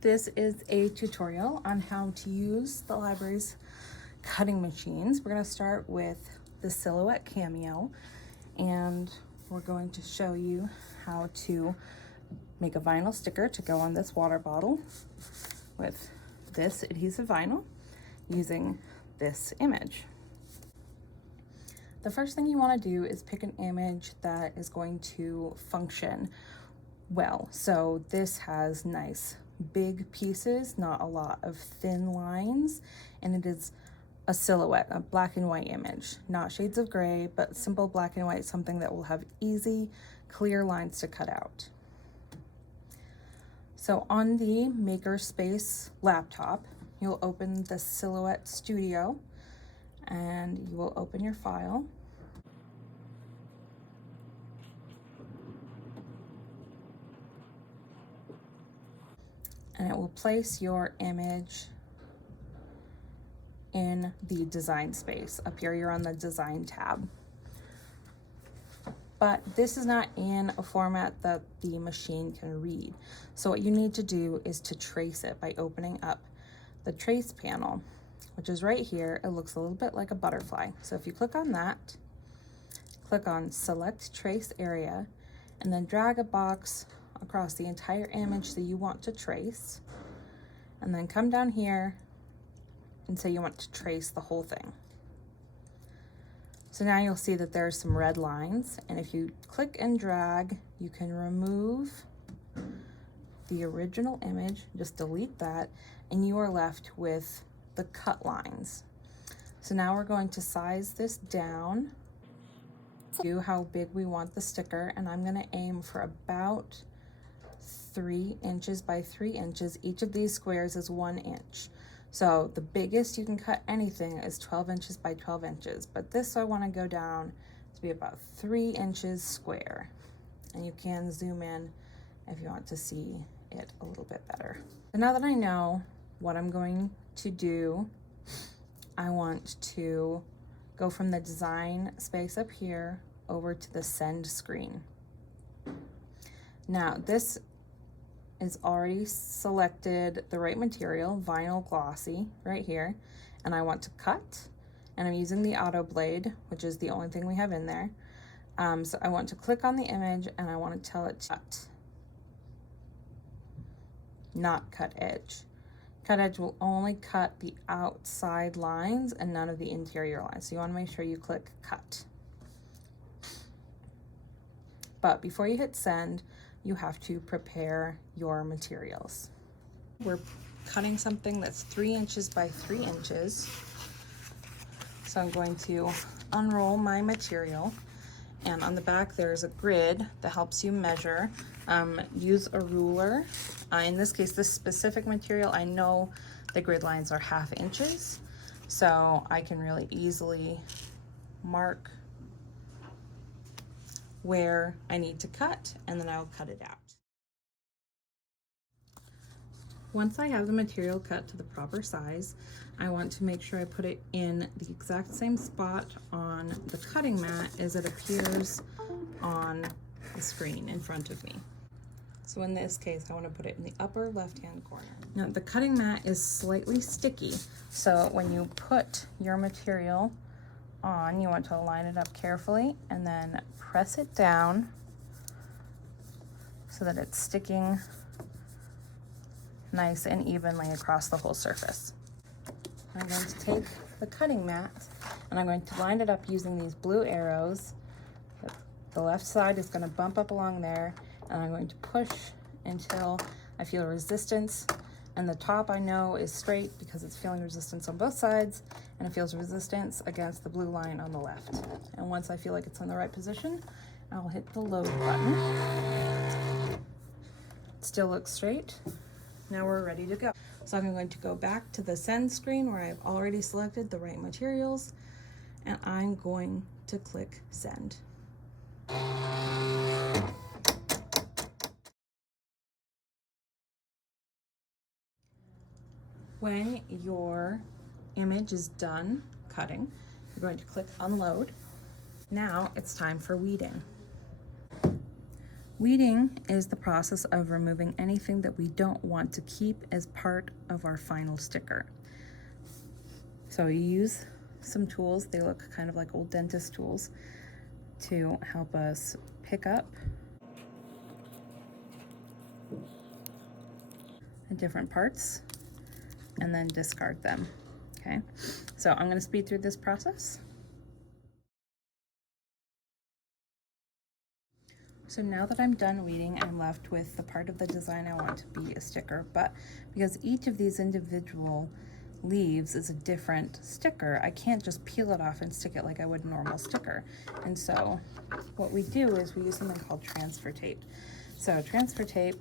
This is a tutorial on how to use the library's cutting machines. We're going to start with the Silhouette Cameo, and we're going to show you how to make a vinyl sticker to go on this water bottle with this adhesive vinyl using this image. The first thing you want to do is pick an image that is going to function well. So this has nice big pieces, not a lot of thin lines, and it is a silhouette, a black and white image, not shades of gray, but simple black and white, something that will have easy, clear lines to cut out. So on the Makerspace laptop, you'll open the Silhouette Studio and you will open your file. And it will place your image in the design space. Up here, you're on the design tab. But this is not in a format that the machine can read. So what you need to do is to trace it by opening up the trace panel, which is right here. It looks a little bit like a butterfly. So if you click on that, click on Select Trace Area, and then drag a box across the entire image that you want to trace, and then come down here and say you want to trace the whole thing. So now you'll see that there's some red lines, and if you click and drag, you can remove the original image, just delete that, and you are left with the cut lines. So now we're going to size this down to how big we want the sticker, and I'm going to aim for about 3 inches by 3 inches. Each of these squares is 1 inch. So the biggest you can cut anything is 12 inches by 12 inches, but this I want to go down to be about 3 inches square. And you can zoom in if you want to see it a little bit better. So now that I know what I'm going to do, I want to go from the design space up here over to the send screen. Now this is already selected the right material, vinyl glossy, right here, and I want to cut, and I'm using the auto blade, which is the only thing we have in there. So I want to click on the image and I want to tell it to cut, not cut edge. Cut edge will only cut the outside lines and none of the interior lines. So you want to make sure you click cut. But before you hit send, you have to prepare your materials. We're cutting something that's 3 inches by 3 inches. So I'm going to unroll my material, and on the back there's a grid that helps you measure. Use a ruler. In this case, this specific material, I know the grid lines are 1/2 inches, so I can really easily mark where I need to cut, and then I'll cut it out. Once I have the material cut to the proper size, I want to make sure I put it in the exact same spot on the cutting mat as it appears on the screen in front of me. So in this case, I want to put it in the upper left-hand corner. Now the cutting mat is slightly sticky, so when you put your material on, you want to line it up carefully and then press it down so that it's sticking nice and evenly across the whole surface. I'm going to take the cutting mat and I'm going to line it up using these blue arrows. The left side is going to bump up along there, and I'm going to push until I feel resistance, and the top I know is straight because it's feeling resistance on both sides, and it feels resistance against the blue line on the left. And once I feel like it's in the right position, I'll hit the load button. It still looks straight. Now we're ready to go. So I'm going to go back to the send screen where I've already selected the right materials, and I'm going to click send. When your image is done cutting, you're going to click unload. Now it's time for weeding. Weeding is the process of removing anything that we don't want to keep as part of our final sticker. So you use some tools, they look kind of like old dentist tools, to help us pick up the different parts and then discard them, okay? So I'm gonna speed through this process. So now that I'm done weeding, I'm left with the part of the design I want to be a sticker, but because each of these individual leaves is a different sticker, I can't just peel it off and stick it like I would a normal sticker. And so what we do is we use something called transfer tape. So transfer tape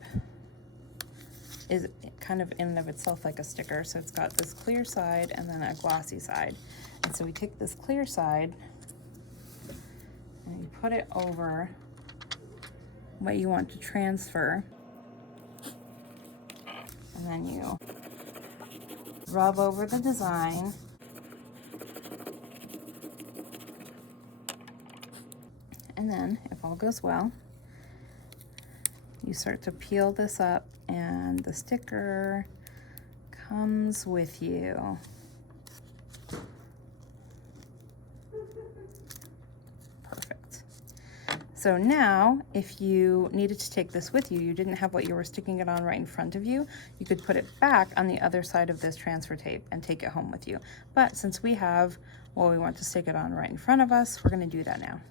is kind of in and of itself like a sticker. So it's got this clear side and then a glossy side. And so we take this clear side and you put it over what you want to transfer, and then you rub over the design, and then if all goes well, you start to peel this up and the sticker comes with you. So now, if you needed to take this with you, you didn't have what you were sticking it on right in front of you, you could put it back on the other side of this transfer tape and take it home with you. But since we have what we want to stick it on right in front of us, we're going to do that now.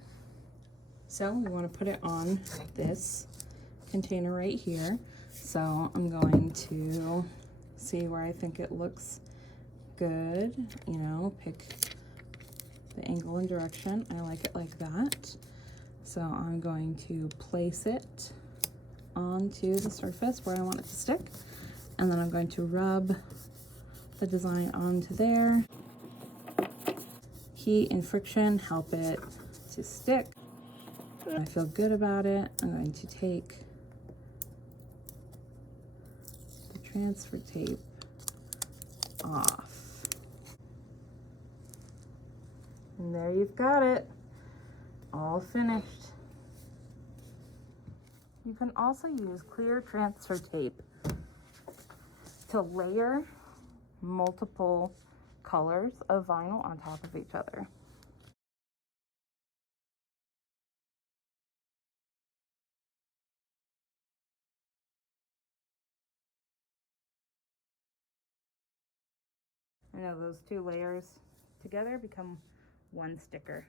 So we want to put it on this container right here. So I'm going to see where I think it looks good, you know, pick the angle and direction. I like it like that. So I'm going to place it onto the surface where I want it to stick, and then I'm going to rub the design onto there. Heat and friction help it to stick. I feel good about it. I'm going to take the transfer tape off. And there you've got it. All finished. You can also use clear transfer tape to layer multiple colors of vinyl on top of each other. I know those two layers together become one sticker.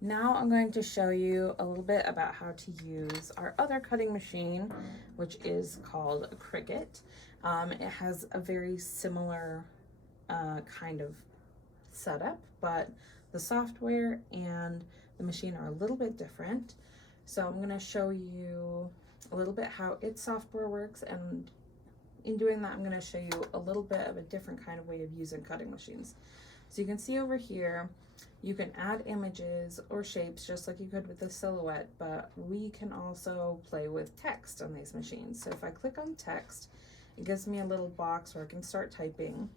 Now I'm going to show you a little bit about how to use our other cutting machine, which is called a Cricut. It has a very similar kind of setup, but the software and the machine are a little bit different. So I'm going to show you a little bit how its software works, and in doing that, I'm going to show you a little bit of a different kind of way of using cutting machines. So you can see over here, you can add images or shapes just like you could with the silhouette, but we can also play with text on these machines. So if I click on text, it gives me a little box where I can start typing,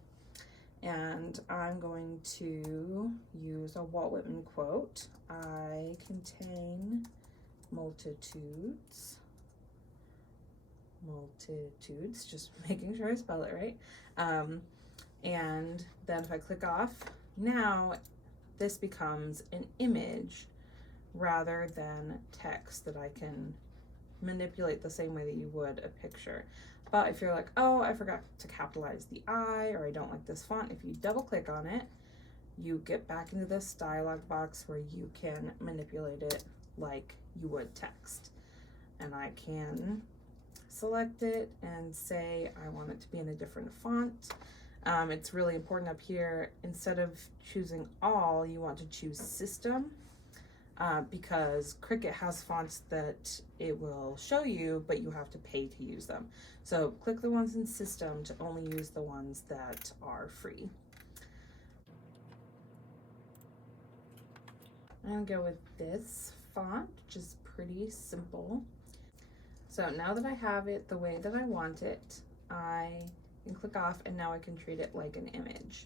and I'm going to use a Walt Whitman quote. I contain multitudes, just making sure I spell it right. And then if I click off, now this becomes an image rather than text that I can manipulate the same way that you would a picture. But if you're like, oh, I forgot to capitalize the I, or I don't like this font, if you double click on it, you get back into this dialog box where you can manipulate it like you would text. And I can select it and say I want it to be in a different font. It's really important up here, instead of choosing all, you want to choose system, because Cricut has fonts that it will show you, but you have to pay to use them. So click the ones in system to only use the ones that are free. I'm gonna go with this font, which is pretty simple. So now that I have it the way that I want it, I can click off, and now I can treat it like an image.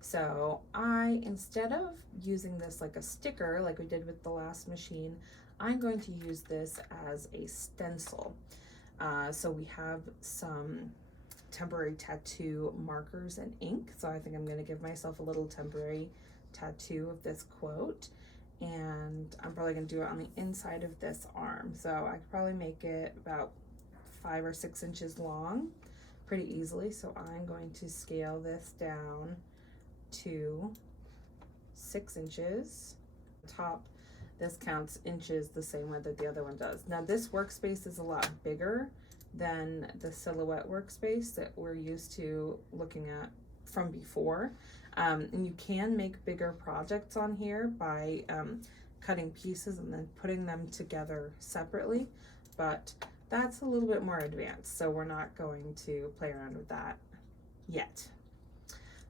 So instead of using this like a sticker like we did with the last machine, I'm going to use this as a stencil. So we have some temporary tattoo markers and ink. So I think I'm going to give myself a little temporary tattoo of this quote. And I'm probably going to do it on the inside of this arm. So I could probably make it about 5 or 6 inches long pretty easily. So I'm going to scale this down to 6 inches. Top, this counts inches the same way that the other one does. Now this workspace is a lot bigger than the silhouette workspace that we're used to looking at from before. And you can make bigger projects on here by cutting pieces and then putting them together separately, but that's a little bit more advanced, so we're not going to play around with that yet.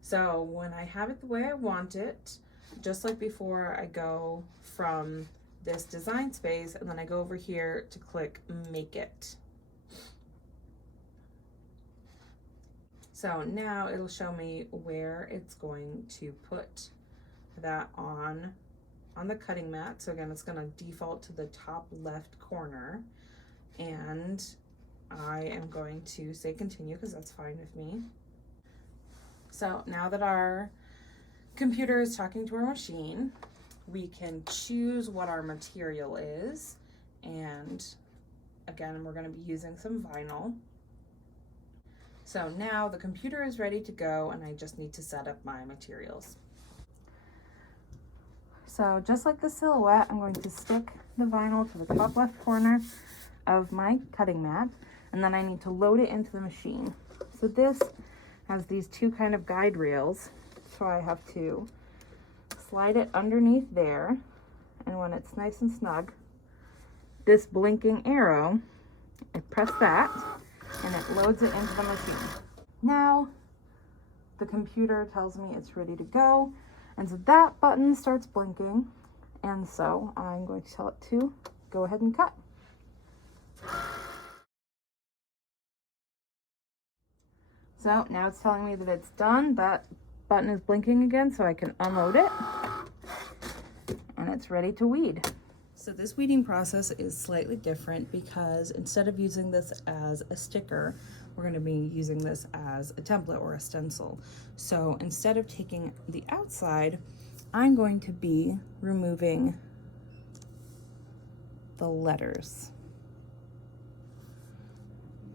So when I have it the way I want it, just like before, I go from this design space and then I go over here to click Make It. So now it'll show me where it's going to put that on the cutting mat. So again, it's going to default to the top left corner, and I am going to say continue because that's fine with me. So now that our computer is talking to our machine, we can choose what our material is, and again, we're going to be using some vinyl. So now the computer is ready to go and I just need to set up my materials. So just like the silhouette, I'm going to stick the vinyl to the top left corner of my cutting mat, and then I need to load it into the machine. So this has these two kind of guide rails, so I have to slide it underneath there, and when it's nice and snug, this blinking arrow, I press that and it loads it into the machine. Now the computer tells me it's ready to go, and so that button starts blinking, and so I'm going to tell it to go ahead and cut. So now it's telling me that it's done. That button is blinking again, so I can unload it, and it's ready to weed. So this weeding process is slightly different because instead of using this as a sticker, we're going to be using this as a template or a stencil. So instead of taking the outside, I'm going to be removing the letters.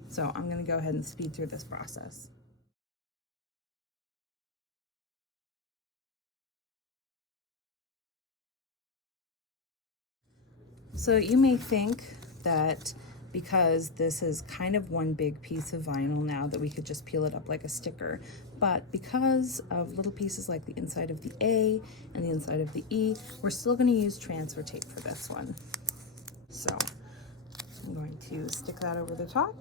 So I'm going to go ahead and speed through this process. So you may think that because this is kind of one big piece of vinyl now that we could just peel it up like a sticker, but because of little pieces like the inside of the A and the inside of the E, we're still going to use transfer tape for this one. So I'm going to stick that over the top.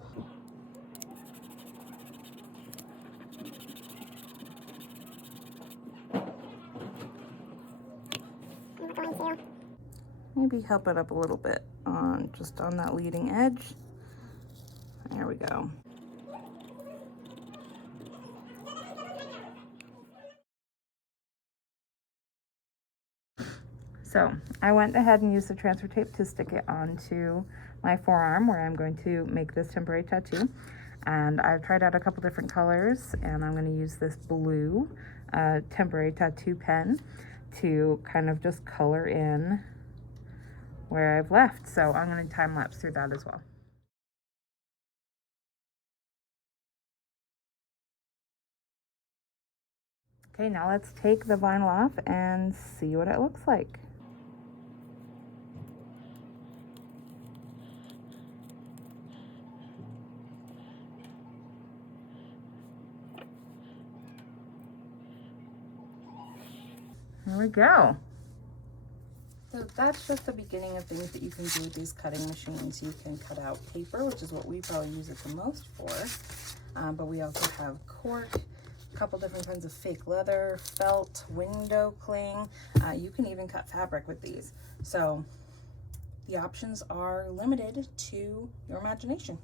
Maybe help it up a little bit on just on that leading edge. There we go. So I went ahead and used the transfer tape to stick it onto my forearm where I'm going to make this temporary tattoo. And I've tried out a couple different colors, and I'm going to use this blue temporary tattoo pen to kind of just color in where I've left. So I'm going to time lapse through that as well. Okay, now let's take the vinyl off and see what it looks like. There we go. So that's just the beginning of things that you can do with these cutting machines. You can cut out paper, which is what we probably use it the most for, but we also have cork, a couple different kinds of fake leather, felt, window cling. You can even cut fabric with these. So the options are limited to your imagination.